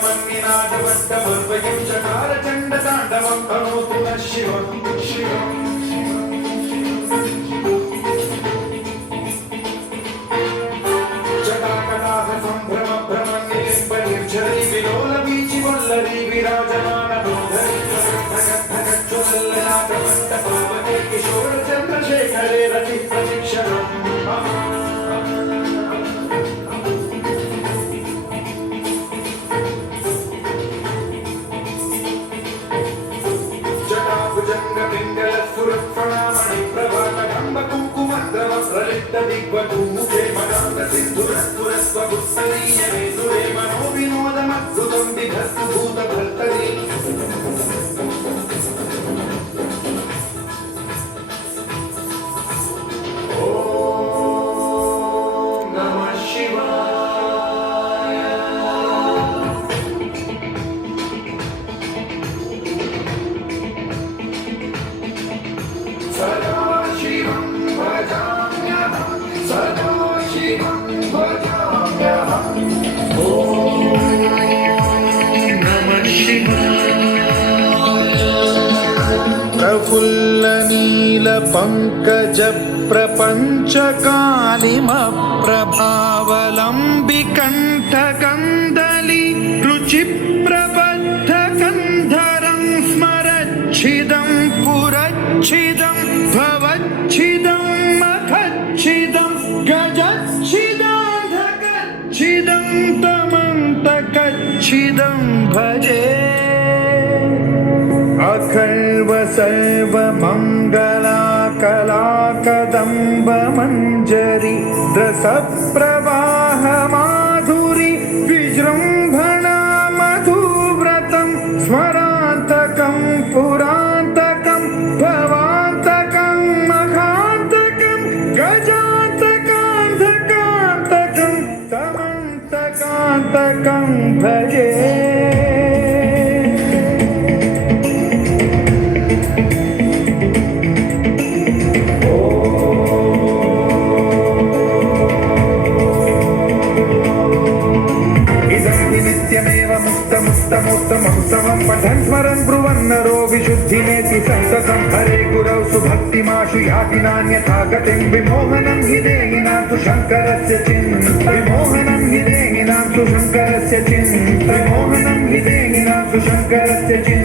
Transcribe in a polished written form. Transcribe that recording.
ताण्डवन्निनादवड्डमर्वयं चकारचण्डताण्डवं तनोतु नः शिवं शिवम् जटाकटाहसम्भ्रमभ्रमन्निलिम्बनिर्झरी विलोलवीचिवल्लरी विराजमानबोधरी धगद्धगच्छुल्ललाटमण्डपावके किशोरचन्द्रशेखरे रतिप्रशिक्षणम् दिग्वधूते मनाङ्गसिन्धुरस्तुरस्वगुप्तनीयमे सुरे मनोविनोदमद्भुतं विधत्तु भूतभर्तरी ॐ नमः शिवाय सदा शिवं भजाम्यहम् सदा शिवं भजाम्यहम् ॐ नमः शिवाय प्रफुल्लनीलपङ्कजप्रपञ्चकालिमप्रभावलम्बिकण्ठकन्दली रुचिप्रबद्धकन्धरं स्मरच्छिदं पुरच्छिदं भवच्छिदं मखच्छिदं गजच्छिदाधकच्छिदं तमन्तकच्छिदं भजे अखर्व सर्वमङ्गलाकलाकदम्बमञ्जरी रसप्रवाहमाधुरी विजृम्भणा मधुव्रतं स्मरान्तकं पुरान्तकं भवान्तकं मखान्तकं गजान्तकान्धकान्तकं तमन्तकान्तकं भजे मुक्तमुत्तमं पठन् स्मरन् ब्रुवन्नरो विशुद्धिमेति सन्ततं हरे गुरौ सुभक्तिमाशु याति नान्यथा गतिं विमोहनं हि देहिनां तु शङ्करस्य चिन् विमोहनं हि देहिनां तु शङ्करस्य चिन् विमोहनं हि देहिनां तु शङ्करस्य चिन्